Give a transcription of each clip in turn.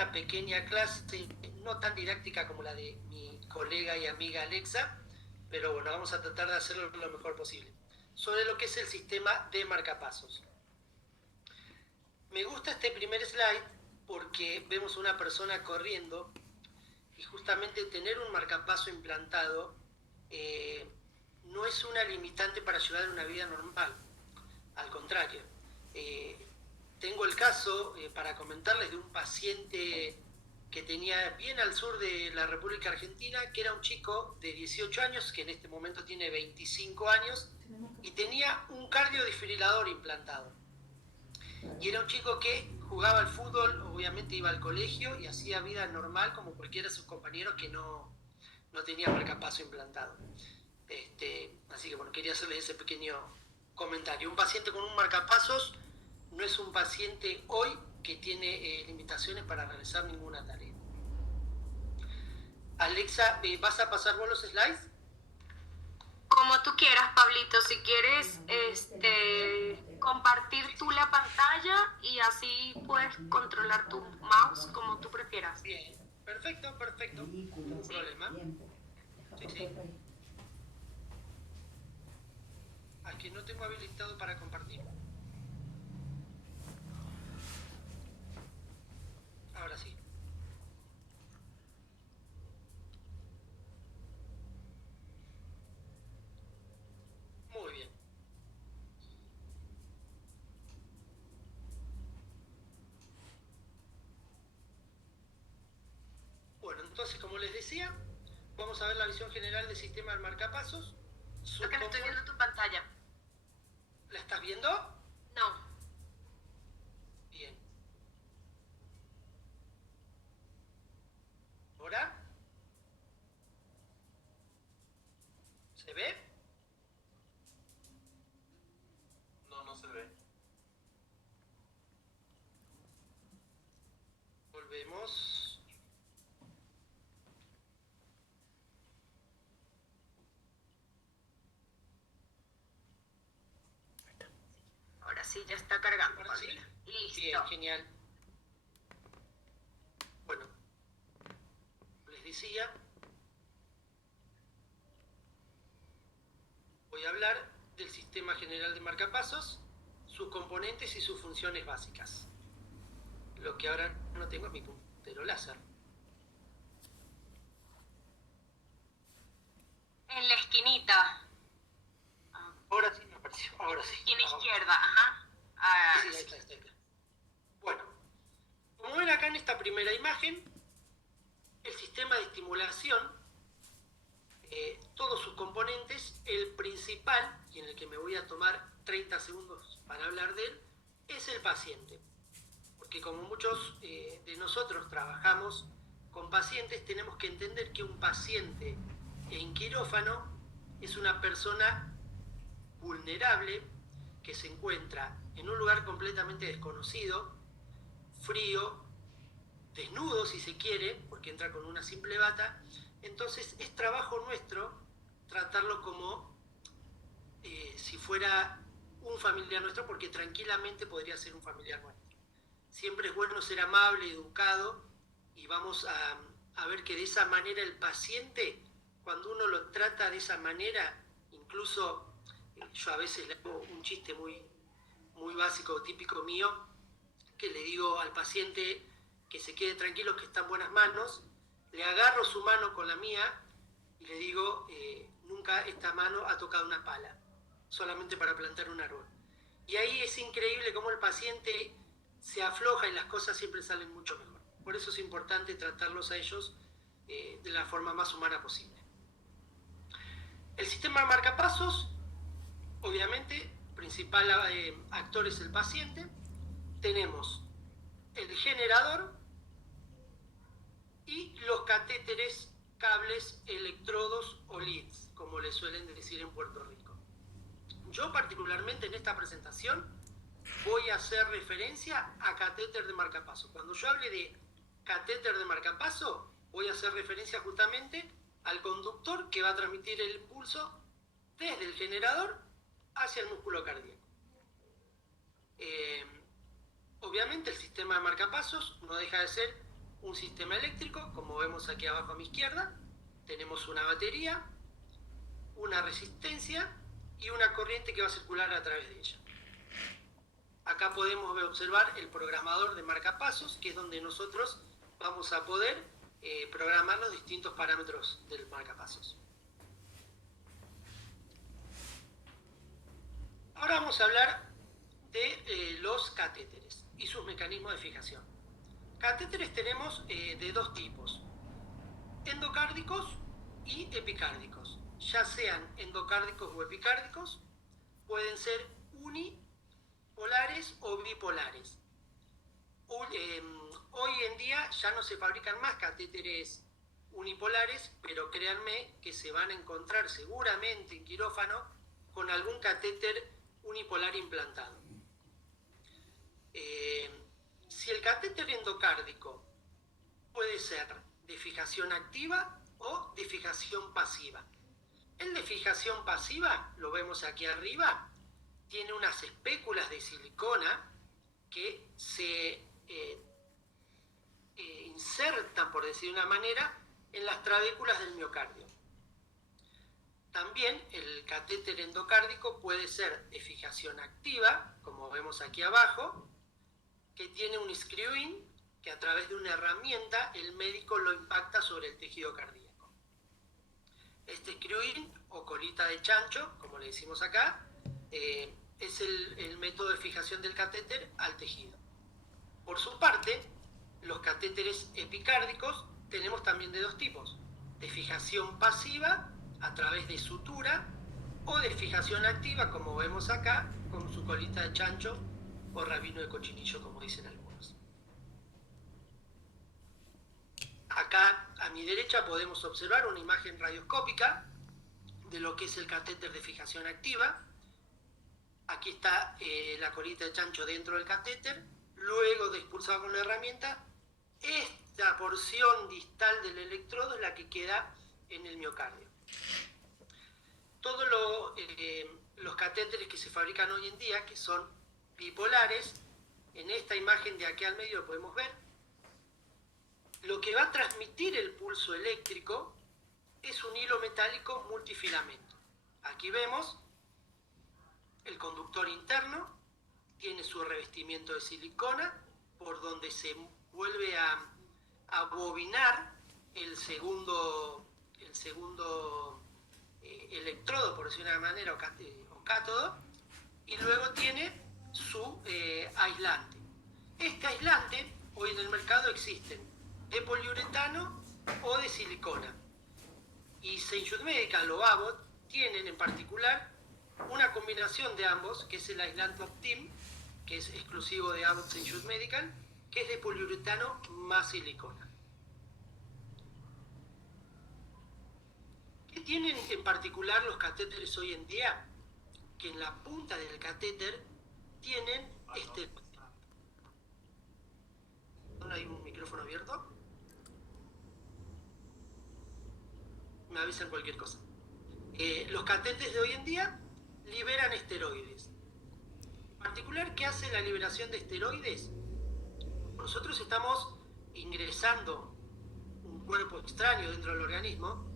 una pequeña clase, no tan didáctica como la de mi colega y amiga Alexa, pero bueno, vamos a tratar de hacerlo lo mejor posible, sobre lo que es el sistema de marcapasos. Me gusta este primer slide porque vemos una persona corriendo y justamente tener un marcapaso implantado no es una limitante para llevar una vida normal, al contrario. Tengo el caso para comentarles de un paciente que tenía bien al sur de la República Argentina, que era un chico de 18 años, que en este momento tiene 25 años, y tenía un cardiodesfibrilador implantado. Y era un chico que jugaba al fútbol, obviamente iba al colegio y hacía vida normal como cualquiera de sus compañeros que no tenía marcapaso implantado. Así que bueno, quería hacerles ese pequeño comentario. Un paciente con un marcapasos no es un paciente hoy que tiene limitaciones para realizar ninguna tarea. Alexa, ¿vas a pasar vos los slides? Como tú quieras, Pablito, si quieres compartir tú la pantalla y así puedes controlar tu mouse como tú prefieras. Bien, perfecto, ningún problema. Sí. Aquí no tengo habilitado para compartir. Ahora sí. Muy bien. Bueno, entonces, como les decía, vamos a ver la visión general del sistema del marcapasos. Lo que no estoy viendo tu pantalla. ¿La estás viendo? No. Bien. ¿Ahora? ¿Se ve? No, no se ve. Volvemos. Ahora sí, ya está cargando. ¿Ahora sí? Listo. Bien, genial. Bueno, les decía, voy a hablar del sistema general de marcapasos, sus componentes y sus funciones básicas. Lo que ahora no tengo es mi puntero láser. En la esquinita. Ahora sí me apareció, ahora sí. Esquina izquierda, ajá. Sí, ahí está. Bueno, como ven acá en esta primera imagen, el sistema de estimulación, todos sus componentes, el principal, y en el que me voy a tomar 30 segundos para hablar de él, es el paciente. Porque como muchos de nosotros trabajamos con pacientes, tenemos que entender que un paciente en quirófano es una persona vulnerable que se encuentra en un lugar completamente desconocido, frío, desnudo si se quiere, porque entra con una simple bata. Entonces es trabajo nuestro tratarlo como si fuera un familiar nuestro, porque tranquilamente podría ser un familiar nuestro. Siempre es bueno ser amable, educado, y vamos a ver que de esa manera el paciente, cuando uno lo trata de esa manera, incluso yo a veces le hago un chiste muy básico, típico mío, que le digo al paciente que se quede tranquilo, que está en buenas manos, le agarro su mano con la mía y le digo, nunca esta mano ha tocado una pala, solamente para plantar un árbol. Y ahí es increíble cómo el paciente se afloja y las cosas siempre salen mucho mejor. Por eso es importante tratarlos a ellos de la forma más humana posible. El sistema de marcapasos, obviamente, principal actor es el paciente. Tenemos el generador y los catéteres, cables, electrodos o leads, como le suelen decir en Puerto Rico. Yo particularmente en esta presentación voy a hacer referencia a catéter de marcapaso. Cuando yo hable de catéter de marcapaso, voy a hacer referencia justamente al conductor que va a transmitir el impulso desde el generador hacia el músculo cardíaco. Obviamente el sistema de marcapasos no deja de ser un sistema eléctrico, como vemos aquí abajo a mi izquierda. Tenemos una batería, una resistencia y una corriente que va a circular a través de ella. Acá podemos observar el programador de marcapasos, que es donde nosotros vamos a poder programar los distintos parámetros del marcapasos. Ahora vamos a hablar de los catéteres y sus mecanismos de fijación. Catéteres tenemos de dos tipos: endocárdicos y epicárdicos. Ya sean endocárdicos o epicárdicos, pueden ser unipolares o bipolares. Hoy en día ya no se fabrican más catéteres unipolares, pero créanme que se van a encontrar seguramente en quirófano con algún catéter unipolar implantado. Si el catéter endocárdico puede ser de fijación activa o de fijación pasiva. El de fijación pasiva, lo vemos aquí arriba, tiene unas espéculas de silicona que se insertan, por decir de una manera, en las trabéculas del miocardio. También el catéter endocárdico puede ser de fijación activa, como vemos aquí abajo, que tiene un screw-in que a través de una herramienta el médico lo impacta sobre el tejido cardíaco. Este screw-in o colita de chancho, como le decimos acá, es el método de fijación del catéter al tejido. Por su parte, los catéteres epicárdicos tenemos también de dos tipos: de fijación pasiva a través de sutura o de fijación activa, como vemos acá, con su colita de chancho o rabino de cochinillo, como dicen algunos. Acá a mi derecha podemos observar una imagen radioscópica de lo que es el catéter de fijación activa. Aquí está la colita de chancho dentro del catéter. Luego de expulsar con la herramienta, esta porción distal del electrodo es la que queda en el miocardio. Todos los catéteres que se fabrican hoy en día, que son bipolares, en esta imagen de aquí al medio lo podemos ver. Lo que va a transmitir el pulso eléctrico es un hilo metálico multifilamento. Aquí vemos el conductor interno, tiene su revestimiento de silicona, por donde se vuelve a bobinar el segundo electrodo, por decirlo de una manera, o cátodo, y luego tiene su aislante. Este aislante, hoy en el mercado existen de poliuretano o de silicona. Y St. Jude Medical o Abbott tienen en particular una combinación de ambos, que es el aislante Optim, que es exclusivo de Abbott St. Jude Medical, que es de poliuretano más silicona. ¿Qué tienen en particular los catéteres hoy en día? Que en la punta del catéter tienen ¿No hay un micrófono abierto? Me avisan cualquier cosa. Los catéteres de hoy en día liberan esteroides. En particular, ¿qué hace la liberación de esteroides? Nosotros estamos ingresando un cuerpo extraño dentro del organismo.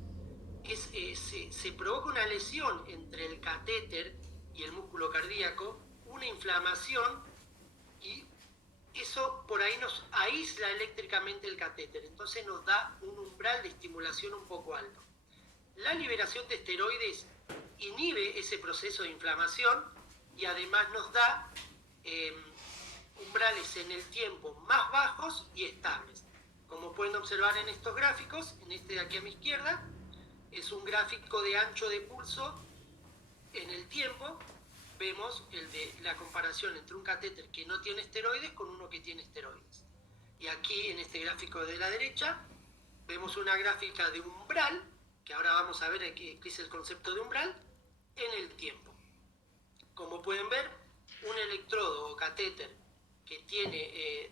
Se provoca una lesión entre el catéter y el músculo cardíaco, una inflamación, y eso por ahí nos aísla eléctricamente el catéter, entonces nos da un umbral de estimulación un poco alto. La liberación de esteroides inhibe ese proceso de inflamación y además nos da umbrales en el tiempo más bajos y estables. Como pueden observar en estos gráficos, en este de aquí a mi izquierda, es un gráfico de ancho de pulso en el tiempo. Vemos la comparación entre un catéter que no tiene esteroides con uno que tiene esteroides. Y aquí en este gráfico de la derecha vemos una gráfica de umbral, que ahora vamos a ver qué es el concepto de umbral, en el tiempo. Como pueden ver, un electrodo o catéter que tiene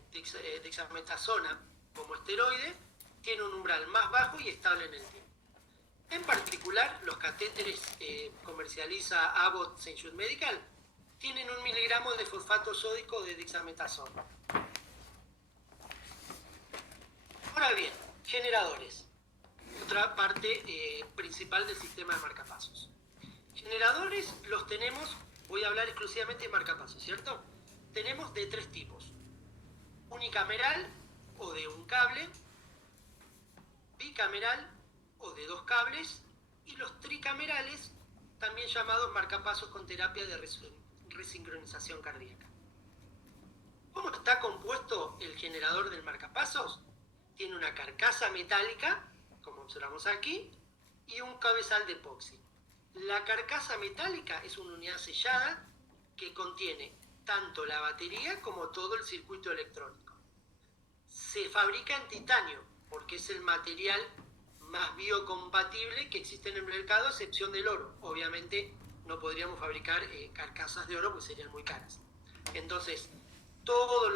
dexametasona como esteroide tiene un umbral más bajo y estable en el tiempo. En particular, los catéteres comercializa Abbott St. Jude Medical tienen 1 miligramo de fosfato sódico de dexametasona. Ahora bien, generadores. Otra parte principal del sistema de marcapasos. Generadores los tenemos, voy a hablar exclusivamente de marcapasos, ¿cierto? Tenemos de 3 tipos. Unicameral o de un cable, bicameral o de 2 cables, y los tricamerales, también llamados marcapasos con terapia de resincronización cardíaca. ¿Cómo está compuesto el generador del marcapasos? Tiene una carcasa metálica, como observamos aquí, y un cabezal de epoxi. La carcasa metálica es una unidad sellada que contiene tanto la batería como todo el circuito electrónico. Se fabrica en titanio porque es el material más biocompatible que existe en el mercado, a excepción del oro. Obviamente no podríamos fabricar carcasas de oro porque serían muy caras. Entonces, todos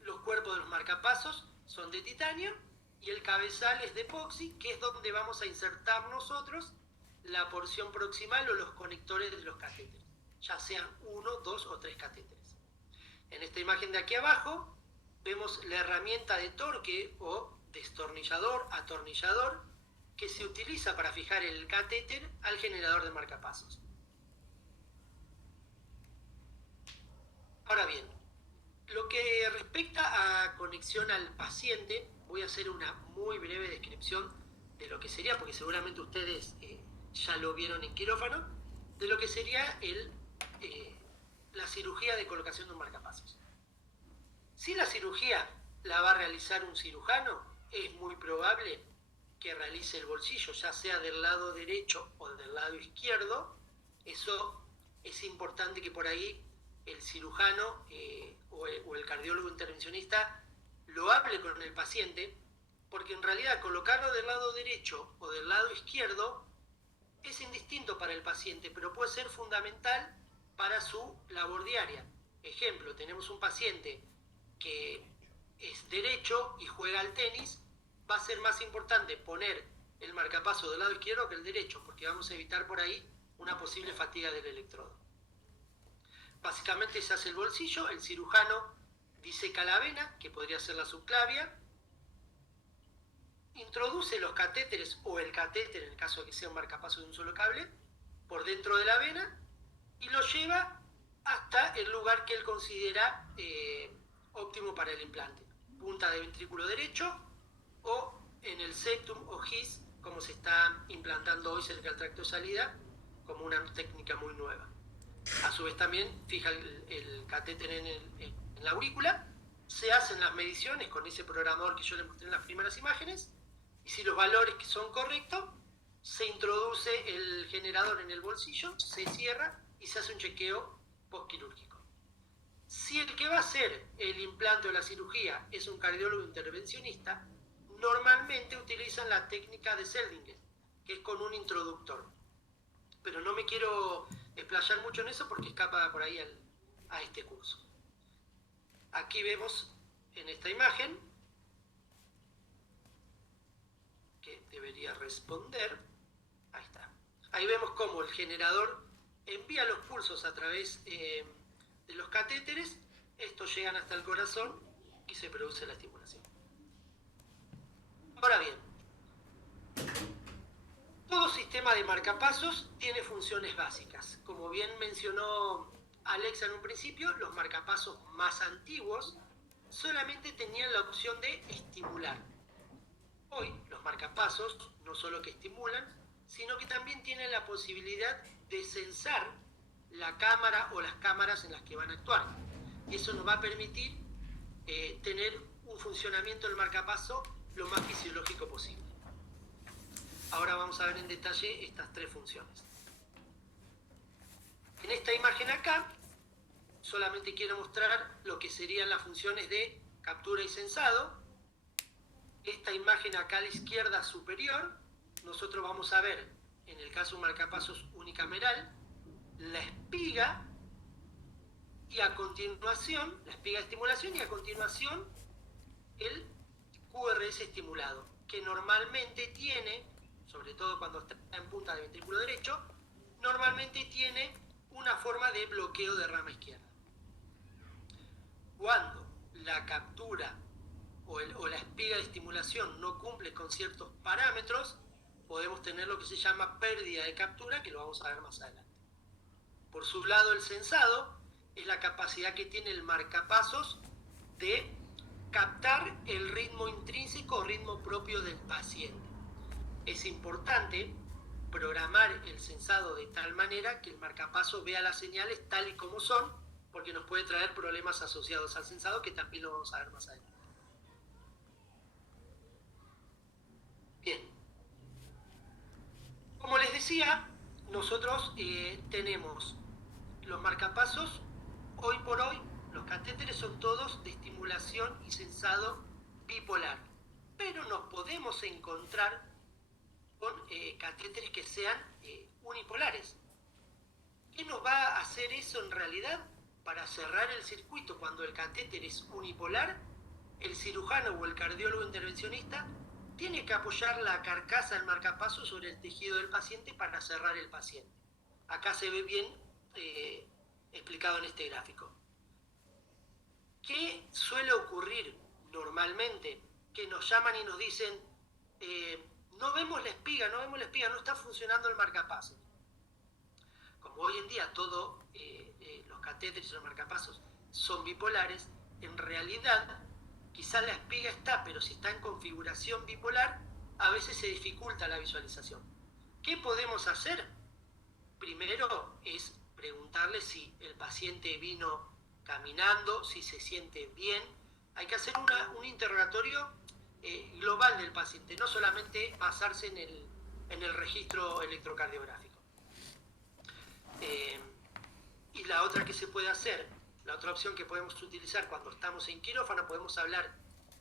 los cuerpos de los marcapasos son de titanio y el cabezal es de epoxi, que es donde vamos a insertar nosotros la porción proximal o los conectores de los catéteres, ya sean 1, 2 o 3 catéteres. En esta imagen de aquí abajo vemos la herramienta de torque o destornillador, atornillador, que se utiliza para fijar el catéter al generador de marcapasos. Ahora bien, lo que respecta a conexión al paciente, voy a hacer una muy breve descripción de lo que sería, porque seguramente ustedes ya lo vieron en quirófano, de lo que sería la cirugía de colocación de un marcapasos. Si la cirugía la va a realizar un cirujano, es muy probable que realice el bolsillo, ya sea del lado derecho o del lado izquierdo. Eso es importante que por ahí el cirujano o el cardiólogo intervencionista lo hable con el paciente, porque en realidad colocarlo del lado derecho o del lado izquierdo es indistinto para el paciente, pero puede ser fundamental para su labor diaria. Ejemplo, tenemos un paciente que es derecho y juega al tenis, va a ser más importante poner el marcapaso del lado izquierdo que el derecho, porque vamos a evitar por ahí una posible fatiga del electrodo. Básicamente se hace el bolsillo, el cirujano diseca la vena, que podría ser la subclavia, introduce los catéteres o el catéter, en el caso de que sea un marcapaso de un solo cable, por dentro de la vena y lo lleva hasta el lugar que él considera óptimo para el implante. Punta de ventrículo derecho o en el septum o GIS, como se está implantando hoy cerca del tracto de salida, como una técnica muy nueva. A su vez también fija el catéter en la aurícula, se hacen las mediciones con ese programador que yo les mostré en las primeras imágenes, y si los valores son correctos, se introduce el generador en el bolsillo, se cierra y se hace un chequeo postquirúrgico. Si el que va a hacer el implante o la cirugía es un cardiólogo intervencionista, normalmente utilizan la técnica de Seldinger, que es con un introductor. Pero no me quiero explayar mucho en eso porque escapa por ahí a este curso. Aquí vemos en esta imagen, que debería responder, ahí está. Ahí vemos cómo el generador envía los pulsos a través de los catéteres, estos llegan hasta el corazón y se produce la estimulación. Ahora bien, todo sistema de marcapasos tiene funciones básicas. Como bien mencionó Alexa en un principio, los marcapasos más antiguos solamente tenían la opción de estimular. Hoy los marcapasos no solo que estimulan, sino que también tienen la posibilidad de censar la cámara o las cámaras en las que van a actuar. Eso nos va a permitir tener un funcionamiento del marcapaso lo más fisiológico posible. Ahora vamos a ver en detalle estas 3 funciones. En esta imagen acá, solamente quiero mostrar lo que serían las funciones de captura y censado. Esta imagen acá a la izquierda superior, nosotros vamos a ver, en el caso de un marcapasos unicameral, la espiga y a continuación, la espiga de estimulación y a continuación el QRS estimulado, que normalmente tiene, sobre todo cuando está en punta de ventrículo derecho, normalmente tiene una forma de bloqueo de rama izquierda. Cuando la captura o la espiga espiga de estimulación no cumple con ciertos parámetros, podemos tener lo que se llama pérdida de captura, que lo vamos a ver más adelante. Por su lado, el sensado es la capacidad que tiene el marcapasos de captar el ritmo intrínseco o ritmo propio del paciente. Es importante programar el sensado de tal manera que el marcapaso vea las señales tal y como son, porque nos puede traer problemas asociados al sensado, que también lo vamos a ver más adelante. Bien. Como les decía, nosotros tenemos los marcapasos. Hoy por hoy, los catéteres son todos de estimulación y sensado bipolar, pero nos podemos encontrar con catéteres que sean unipolares. ¿Qué nos va a hacer eso en realidad? Para cerrar el circuito, cuando el catéter es unipolar, el cirujano o el cardiólogo intervencionista tiene que apoyar la carcasa del marcapaso sobre el tejido del paciente para cerrar el paciente. Acá se ve bien explicado en este gráfico. ¿Qué suele ocurrir normalmente? Que nos llaman y nos dicen, no vemos la espiga, no está funcionando el marcapasos. Como hoy en día todos los catéteres y los marcapasos son bipolares, en realidad quizás la espiga está, pero si está en configuración bipolar, a veces se dificulta la visualización. ¿Qué podemos hacer? Primero es preguntarle si el paciente vino caminando, si se siente bien. Hay que hacer un interrogatorio global del paciente, no solamente basarse en el registro electrocardiográfico. Y la otra que se puede hacer, la otra opción que podemos utilizar cuando estamos en quirófano, podemos hablar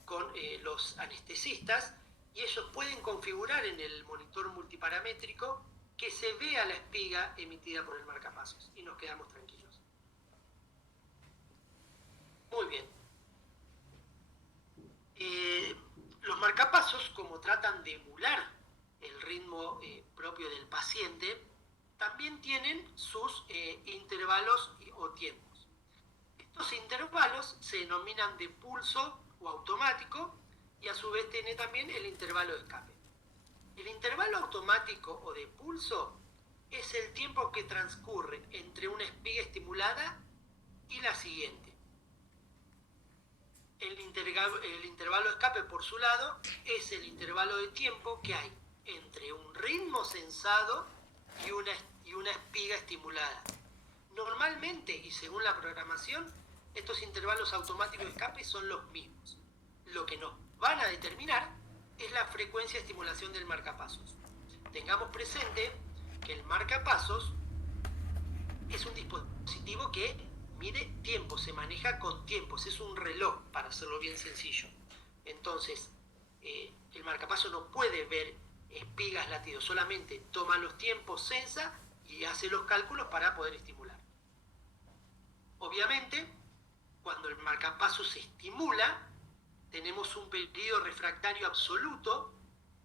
con los anestesistas y ellos pueden configurar en el monitor multiparamétrico que se vea la espiga emitida por el marcapasos y nos quedamos tranquilos. Muy bien. Los marcapasos, como tratan de emular el ritmo propio del paciente, también tienen sus intervalos o tiempos. Estos intervalos se denominan de pulso o automático y a su vez tiene también el intervalo de escape. El intervalo automático o de pulso es el tiempo que transcurre entre una espiga estimulada y la siguiente. El intervalo de escape, por su lado, es el intervalo de tiempo que hay entre un ritmo sensado y una espiga estimulada. Normalmente, y según la programación, estos intervalos automáticos de escape son los mismos. Lo que nos van a determinar es la frecuencia de estimulación del marcapasos. Tengamos presente que el marcapasos es un dispositivo que mide tiempo, se maneja con tiempos, es un reloj, para hacerlo bien sencillo. Entonces, el marcapasos no puede ver espigas, latidos, solamente toma los tiempos, sensa y hace los cálculos para poder estimular. Obviamente, cuando el marcapasos se estimula, tenemos un periodo refractario absoluto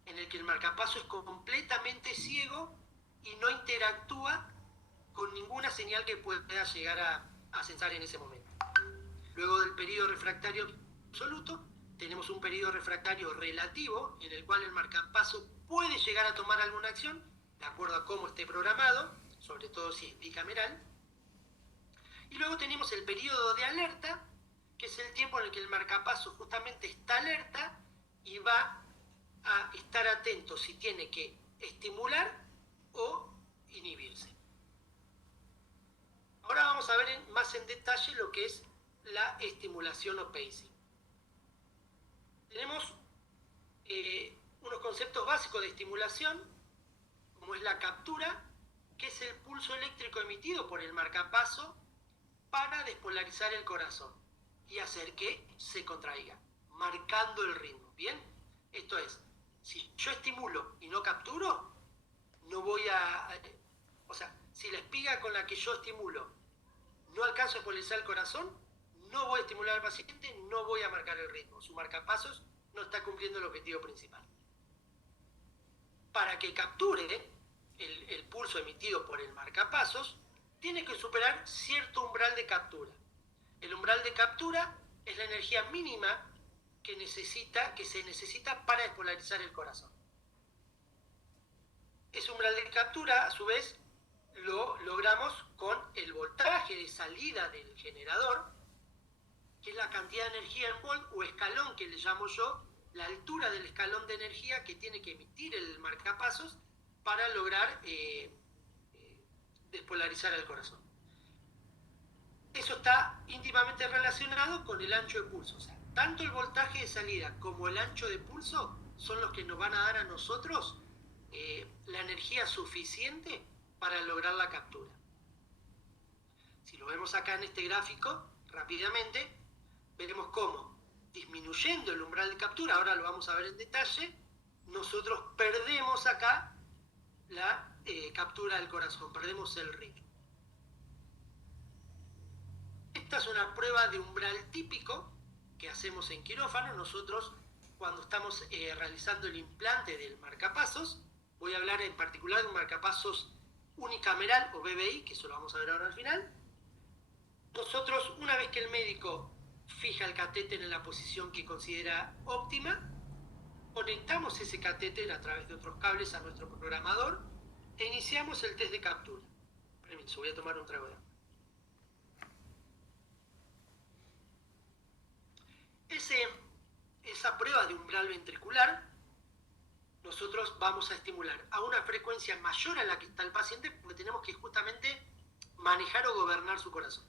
en el que el marcapasos es completamente ciego y no interactúa con ninguna señal que pueda llegar a sensar en ese momento. Luego del periodo refractario absoluto, tenemos un periodo refractario relativo en el cual el marcapasos puede llegar a tomar alguna acción de acuerdo a cómo esté programado, sobre todo si es bicameral. Y luego tenemos el periodo de alerta, que es el tiempo en el que el marcapasos justamente está alerta y va a estar atento si tiene que estimular o inhibirse. Ahora vamos a ver más en detalle lo que es la estimulación o pacing. Tenemos unos conceptos básicos de estimulación, como es la captura, que es el pulso eléctrico emitido por el marcapaso para despolarizar el corazón y hacer que se contraiga, marcando el ritmo. ¿Bien? Esto es, si yo estimulo y no capturo, no voy o sea, si la espiga con la que yo estimulo no alcanzo a despolarizar el corazón, no voy a estimular al paciente, no voy a marcar el ritmo. Su marcapasos no está cumpliendo el objetivo principal. Para que capture el pulso emitido por el marcapasos, tiene que superar cierto umbral de captura. El umbral de captura es la energía mínima que se necesita para despolarizar el corazón. Ese umbral de captura, a su vez, lo logramos con el voltaje de salida del generador, que es la cantidad de energía en volt o escalón que le llamo yo, la altura del escalón de energía que tiene que emitir el marcapasos para lograr despolarizar el corazón. Eso está íntimamente relacionado con el ancho de pulso. O sea, tanto el voltaje de salida como el ancho de pulso son los que nos van a dar a nosotros la energía suficiente para lograr la captura. Si lo vemos acá en este gráfico, rápidamente, veremos cómo, disminuyendo el umbral de captura, ahora lo vamos a ver en detalle, nosotros perdemos acá la captura del corazón, perdemos el ritmo. Esta es una prueba de umbral típico que hacemos en quirófano. Nosotros, cuando estamos realizando el implante del marcapasos, voy a hablar en particular de un marcapasos unicameral o BBI, que eso lo vamos a ver ahora al final. Nosotros, una vez que el médico fija el catéter en la posición que considera óptima, conectamos ese catéter a través de otros cables a nuestro programador e iniciamos el test de captura. Permiso, voy a tomar un trago de agua. Esa prueba de umbral ventricular, nosotros vamos a estimular a una frecuencia mayor a la que está el paciente, porque tenemos que justamente manejar o gobernar su corazón.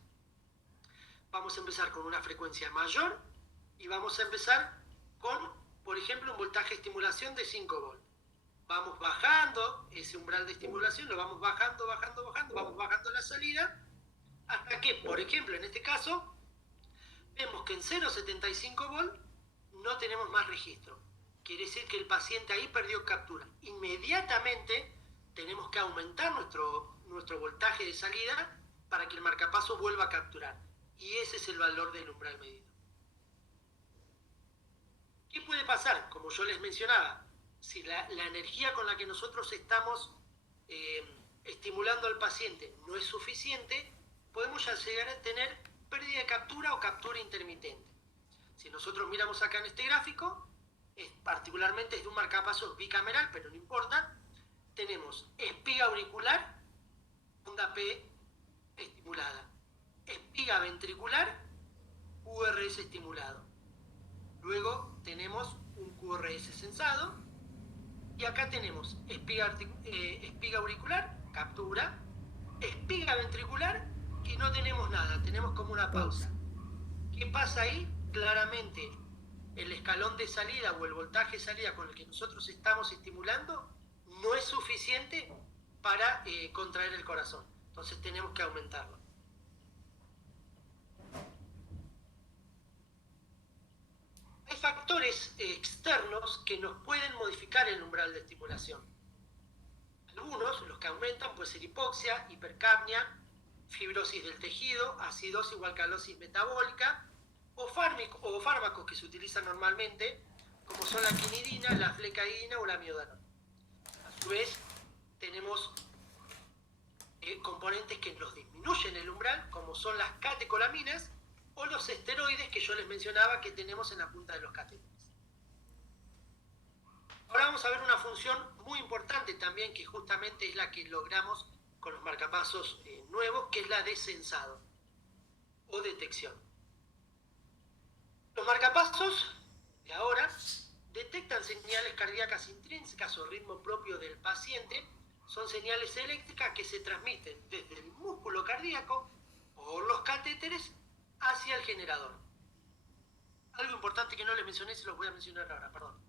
Vamos a empezar con una frecuencia mayor y vamos a empezar con, por ejemplo, un voltaje de estimulación de 5 volts. Vamos bajando ese umbral de estimulación, lo vamos bajando, vamos bajando la salida, hasta que, por ejemplo, en este caso, vemos que en 0,75 volts no tenemos más registro. Quiere decir que el paciente ahí perdió captura. Inmediatamente tenemos que aumentar nuestro voltaje de salida para que el marcapasos vuelva a capturar. Y ese es el valor del umbral medido. ¿Qué puede pasar? Como yo les mencionaba, si la energía con la que nosotros estamos estimulando al paciente no es suficiente, podemos ya llegar a tener pérdida de captura o captura intermitente. Si nosotros miramos acá en este gráfico, particularmente es de un marcapasos bicameral, pero no importa, tenemos espiga auricular, onda P estimulada, espiga ventricular, QRS estimulado. Luego tenemos un QRS sensado, y acá tenemos espiga auricular, captura, espiga ventricular, y no tenemos nada, tenemos como una pausa. ¿Qué pasa ahí? Claramente el escalón de salida o el voltaje de salida con el que nosotros estamos estimulando no es suficiente para contraer el corazón. Entonces tenemos que aumentarlo. Hay factores externos que nos pueden modificar el umbral de estimulación. Algunos, los que aumentan, puede ser hipoxia, hipercapnia, fibrosis del tejido, acidosis o alcalosis metabólica, o fármacos que se utilizan normalmente, como son la quinidina, la flecaidina o la miodarona. A su vez, tenemos componentes que nos disminuyen el umbral, como son las catecolaminas o los esteroides que yo les mencionaba que tenemos en la punta de los catéteres. Ahora vamos a ver una función muy importante también, que justamente es la que logramos con los marcapasos nuevos, que es la de sensado o detección. Los marcapasos de ahora detectan señales cardíacas intrínsecas o ritmo propio del paciente. Son señales eléctricas que se transmiten desde el músculo cardíaco por los catéteres hacia el generador. Algo importante que no les mencioné, se los voy a mencionar ahora, perdón.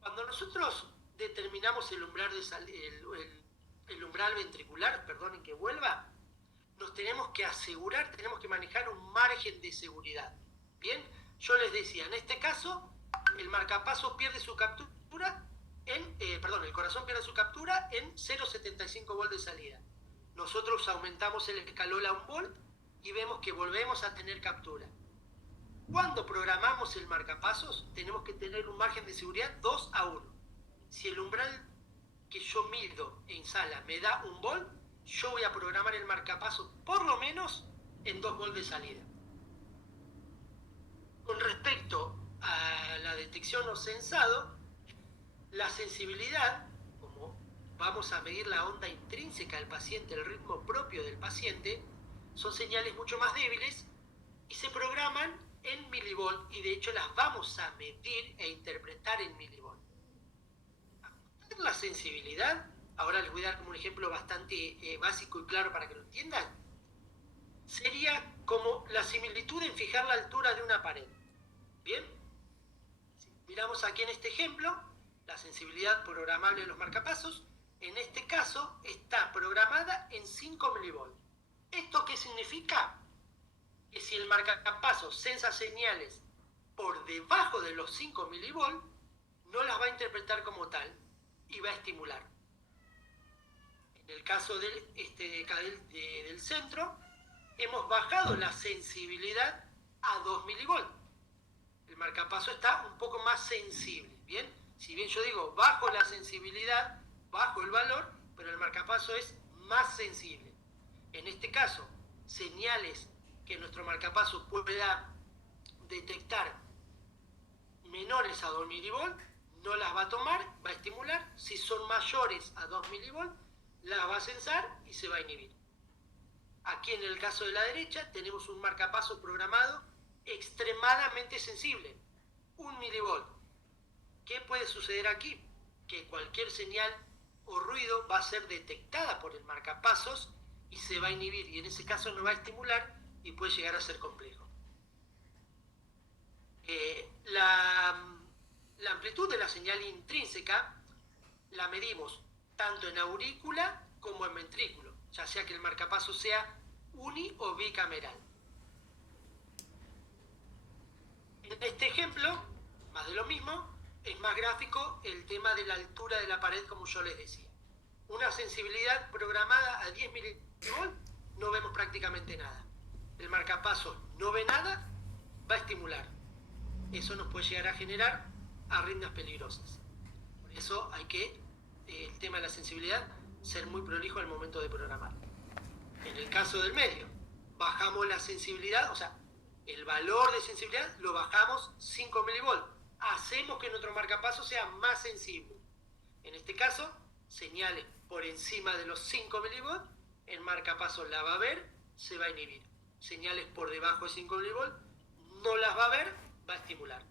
Cuando nosotros determinamos el umbral ventricular, perdonen que vuelva, nos tenemos que asegurar, tenemos que manejar un margen de seguridad. Bien, yo les decía, en este caso, el marcapasos pierde su captura el corazón pierde su captura en 0,75 volts de salida. Nosotros aumentamos el escalón a 1 volt y vemos que volvemos a tener captura. Cuando programamos el marcapasos, tenemos que tener un margen de seguridad 2 a 1. Si el umbral que yo mido en sala me da 1 volt, yo voy a programar el marcapasos por lo menos en 2 volts de salida. Con respecto a la detección o sensado, la sensibilidad, como vamos a medir la onda intrínseca del paciente, el ritmo propio del paciente, son señales mucho más débiles y se programan en milivolt, y de hecho las vamos a medir e interpretar en milivolt. La sensibilidad, ahora les voy a dar como un ejemplo bastante básico y claro para que lo entiendan, sería como la similitud en fijar la altura de una pared. ¿Bien? Si miramos aquí en este ejemplo, la sensibilidad programable de los marcapasos, en este caso está programada en 5 milivolts. ¿Esto qué significa? Que si el marcapasos sensa señales por debajo de los 5 milivolts, no las va a interpretar como tal y va a estimular. En el caso del centro, hemos bajado la sensibilidad a 2 milivolts. El marcapaso está un poco más sensible, ¿bien? Si bien yo digo bajo la sensibilidad, bajo el valor, pero el marcapaso es más sensible. En este caso, señales que nuestro marcapaso pueda detectar menores a 2 milivolts, no las va a tomar, va a estimular. Si son mayores a 2 milivolts, las va a sensar y se va a inhibir. Aquí en el caso de la derecha tenemos un marcapaso programado extremadamente sensible, 1 milivolt. ¿Qué puede suceder aquí? Que cualquier señal o ruido va a ser detectada por el marcapasos y se va a inhibir, y en ese caso no va a estimular y puede llegar a ser complejo. La amplitud de la señal intrínseca la medimos tanto en aurícula como en ventrículo, ya sea que el marcapaso sea uni o bicameral. En este ejemplo, más de lo mismo, es más gráfico el tema de la altura de la pared, como yo les decía. Una sensibilidad programada a 10 milivolts, no vemos prácticamente nada. El marcapaso no ve nada, va a estimular. Eso nos puede llegar a generar arritmias peligrosas. Por eso hay que, el tema de la sensibilidad, ser muy prolijo al momento de programar. En el caso del medio, bajamos la sensibilidad, o sea, el valor de sensibilidad lo bajamos 5 milivolts. Hacemos que nuestro marcapaso sea más sensible. En este caso, señales por encima de los 5 milivolts, el marcapaso la va a ver, se va a inhibir. Señales por debajo de 5 milivolts, no las va a ver, va a estimular.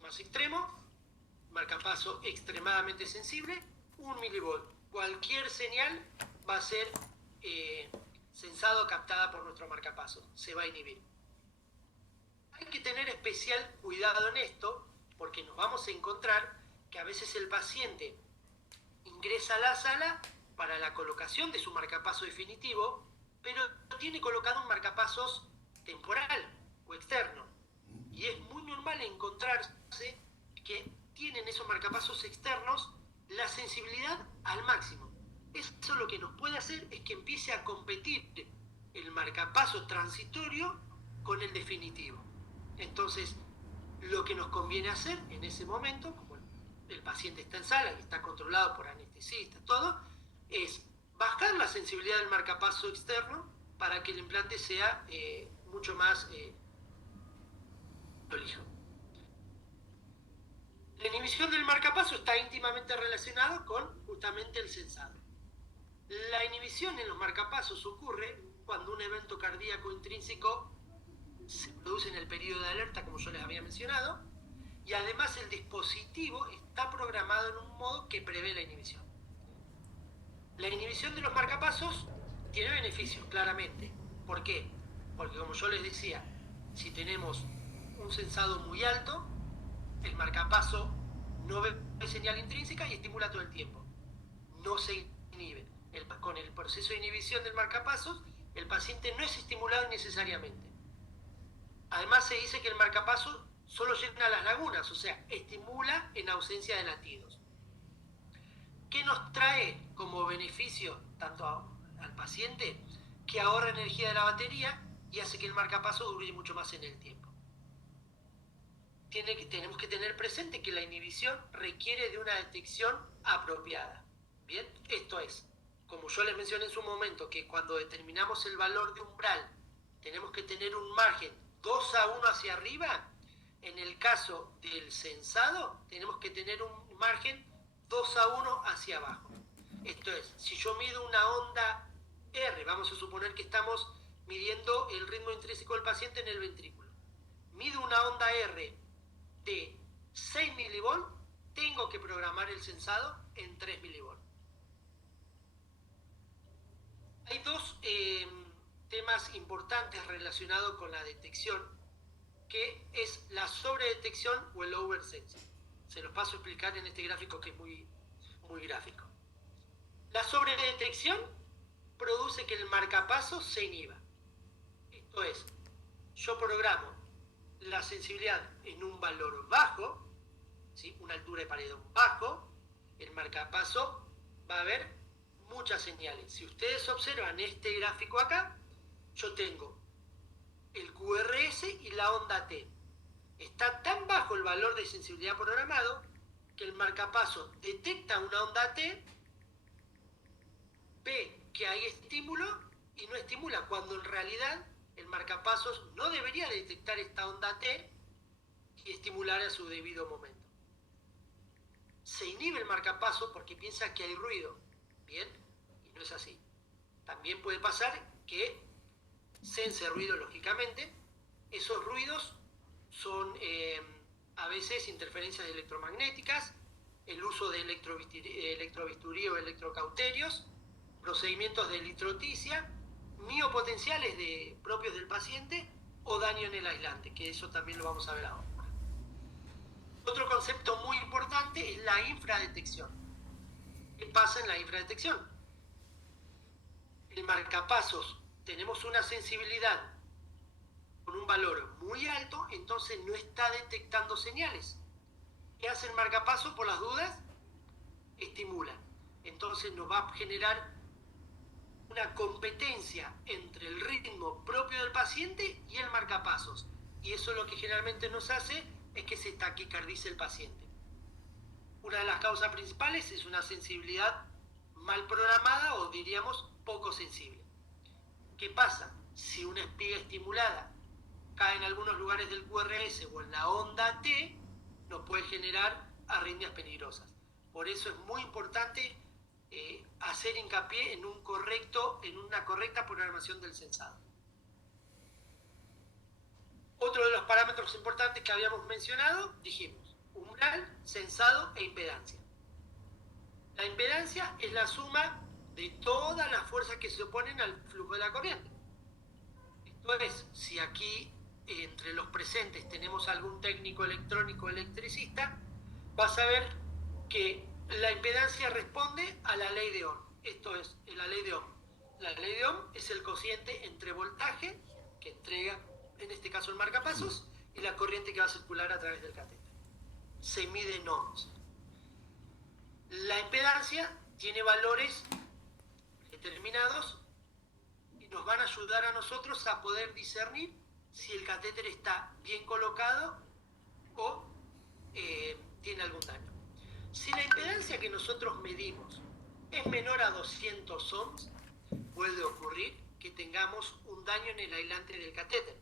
Más extremo, marcapaso extremadamente sensible, 1 milivolt. Cualquier señal va a ser sensado o captada por nuestro marcapaso, se va a inhibir. Hay que tener especial cuidado en esto, porque nos vamos a encontrar que a veces el paciente ingresa a la sala para la colocación de su marcapaso definitivo, pero tiene colocado un marcapasos temporal o externo. Y es muy normal encontrarse que tienen esos marcapasos externos la sensibilidad al máximo. Eso lo que nos puede hacer es que empiece a competir el marcapaso transitorio con el definitivo. Entonces, lo que nos conviene hacer en ese momento, como el paciente está en sala y está controlado por anestesista, todo, es bajar la sensibilidad del marcapaso externo para que el implante sea mucho más prolijo. La inhibición del marcapaso está íntimamente relacionada con justamente el sensado. La inhibición en los marcapasos ocurre cuando un evento cardíaco intrínseco se produce en el periodo de alerta, como yo les había mencionado, y además el dispositivo está programado en un modo que prevé la inhibición. La inhibición de los marcapasos tiene beneficios, claramente. ¿Por qué? Porque, como yo les decía, si tenemos un sensado muy alto, el marcapaso no ve señal intrínseca y estimula todo el tiempo. No se inhibe. Con el proceso de inhibición del marcapasos, el paciente no es estimulado innecesariamente. Además, se dice que el marcapaso solo llena las lagunas, o sea, estimula en ausencia de latidos. ¿Qué nos trae como beneficio tanto al paciente? Que ahorra energía de la batería y hace que el marcapaso dure mucho más en el tiempo. Tenemos que tener presente que la inhibición requiere de una detección apropiada. Bien, esto es, como yo les mencioné en su momento, que cuando determinamos el valor de umbral tenemos que tener un margen 2 a 1 hacia arriba. En el caso del sensado, tenemos que tener un margen 2:1 hacia abajo. Esto es, si yo mido una onda R, vamos a suponer que estamos midiendo el ritmo intrínseco del paciente en el ventrículo. Mido una onda R de 6 milivolt, tengo que programar el sensado en 3 milivolt. Hay dos temas importantes relacionados con la detección, que es la sobredetección o el oversensing. Se los paso a explicar en este gráfico que es muy gráfico. La sobredetección produce que el marcapaso se inhiba. Esto es, yo programo la sensibilidad en un valor bajo, ¿sí? Una altura de paredón bajo, el marcapaso va a haber muchas señales. Si ustedes observan este gráfico acá, yo tengo el QRS y la onda T. Está tan bajo el valor de sensibilidad programado que el marcapaso detecta una onda T, ve que hay estímulo y no estimula, cuando en realidad el marcapasos no debería detectar esta onda T y estimular a su debido momento. Se inhibe el marcapaso porque piensa que hay ruido, ¿bien? Y no es así. También puede pasar que sense ruido, lógicamente. Esos ruidos son a veces interferencias electromagnéticas, el uso de electrobisturí o electrocauterios, procedimientos de litroticia, miopotenciales propios del paciente o daño en el aislante, que eso también lo vamos a ver ahora. Otro concepto muy importante es la infradetección. ¿Qué pasa en la infradetección? El marcapasos, tenemos una sensibilidad con un valor muy alto, entonces no está detectando señales. ¿Qué hace el marcapaso por las dudas? Estimula. Entonces nos va a generar una competencia entre el ritmo propio del paciente y el marcapasos. Y eso lo que generalmente nos hace es que se taquicardice el paciente. Una de las causas principales es una sensibilidad mal programada o diríamos poco sensible. ¿Qué pasa? Si una espiga estimulada cae en algunos lugares del QRS o en la onda T, nos puede generar arritmias peligrosas. Por eso es muy importante hacer hincapié en una correcta programación del sensado. Otro de los parámetros importantes que habíamos mencionado, dijimos, umbral, sensado e impedancia. La impedancia es la suma de todas las fuerzas que se oponen al flujo de la corriente. Esto es, si aquí entre los presentes tenemos algún técnico electrónico electricista, vas a ver que la impedancia responde a la ley de Ohm. Esto es la ley de Ohm. La ley de Ohm es el cociente entre voltaje, que entrega en este caso el marcapasos, y la corriente que va a circular a través del catéter. Se mide en ohms. La impedancia tiene valores determinados y nos van a ayudar a nosotros a poder discernir si el catéter está bien colocado o tiene algún daño. Si la impedancia que nosotros medimos es menor a 200 ohms, puede ocurrir que tengamos un daño en el aislante del catéter.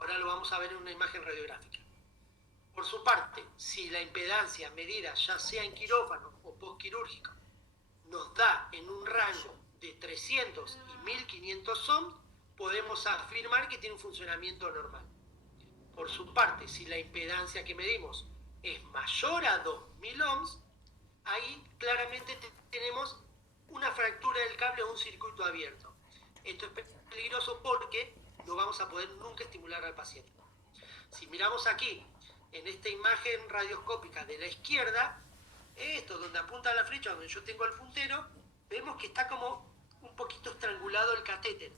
Ahora lo vamos a ver en una imagen radiográfica. Por su parte, si la impedancia medida ya sea en quirófano o postquirúrgico nos da en un rango de 300 y 1500 ohms, podemos afirmar que tiene un funcionamiento normal. Por su parte, si la impedancia que medimos es mayor a 2000 ohms, ahí claramente tenemos una fractura del cable o un circuito abierto. Esto es peligroso porque no vamos a poder nunca estimular al paciente. Si miramos aquí, en esta imagen radioscópica de la izquierda, esto donde apunta la flecha, donde yo tengo el puntero, vemos que está como un poquito estrangulado el catéter.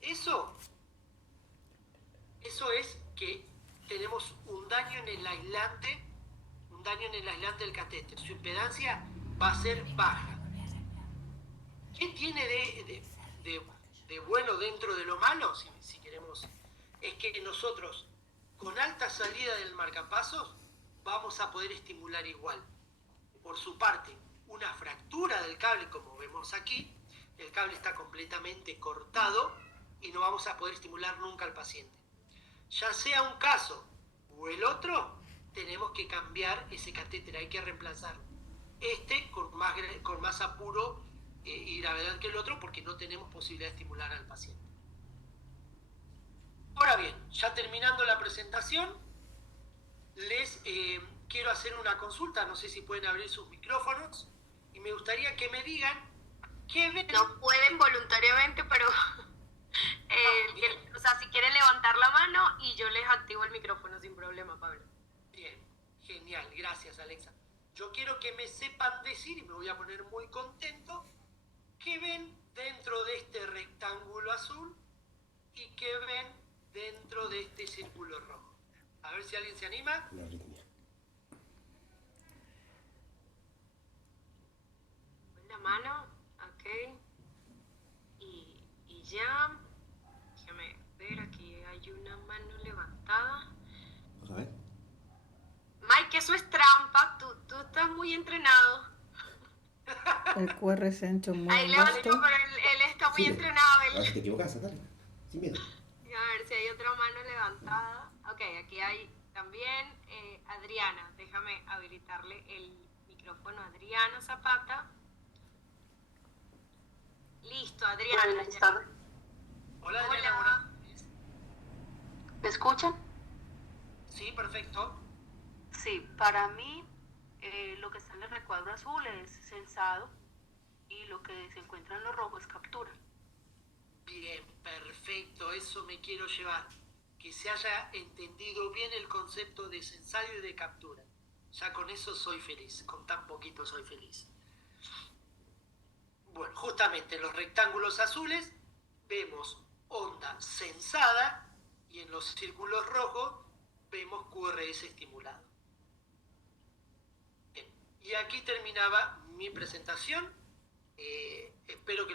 Eso es que tenemos un daño en el aislante del catéter. Su impedancia va a ser baja. ¿Qué tiene de bueno dentro de lo malo, si queremos? Es que nosotros, con alta salida del marcapasos, vamos a poder estimular igual. Por su parte, una fractura del cable, como vemos aquí, el cable está completamente cortado y no vamos a poder estimular nunca al paciente. ya sea un caso o el otro, tenemos que cambiar ese catéter, hay que reemplazarlo. Con más apuro y gravedad que el otro, porque no tenemos posibilidad de estimular al paciente. Ahora bien, ya terminando la presentación, les quiero hacer una consulta, no sé si pueden abrir sus micrófonos, y me gustaría que me digan qué ven. No pueden voluntariamente, pero o sea, si quieren levantar la mano y yo les activo el micrófono sin problema, Pablo. Bien, genial, gracias Alexa. Yo quiero que me sepan decir, y me voy a poner muy contento, qué ven dentro de este rectángulo azul y qué ven dentro de este círculo rojo. A ver si alguien se anima. La arritmia. La mano, ok. Y ya, déjame ver, aquí hay una mano levantada. Vamos a ver. Mike, eso es trampa, tú estás muy entrenado. El QR se ha hecho muy Ahí levantó, vasto. pero él está muy Sigue. entrenado. Ahora si te equivocas, dale. Sin miedo. A ver si hay otra mano levantada. Ok, aquí hay también Adriana. Déjame habilitarle el micrófono a Adriana Zapata. Listo, Adriana. Buenas tardes. Hola Adriana, Hola. buenas tardes. ¿Me escuchan? Sí, perfecto. Sí, para mí lo que está en el recuadro azul es sensado y lo que se encuentra en lo rojo es captura. Bien, perfecto, eso me quiero llevar. Que se haya entendido bien el concepto de ensayo y de captura. Ya con eso soy feliz, con tan poquito soy feliz. Bueno, justamente en los rectángulos azules vemos onda sensada y en los círculos rojos vemos QRS estimulado. Bien, y aquí terminaba mi presentación. Espero que les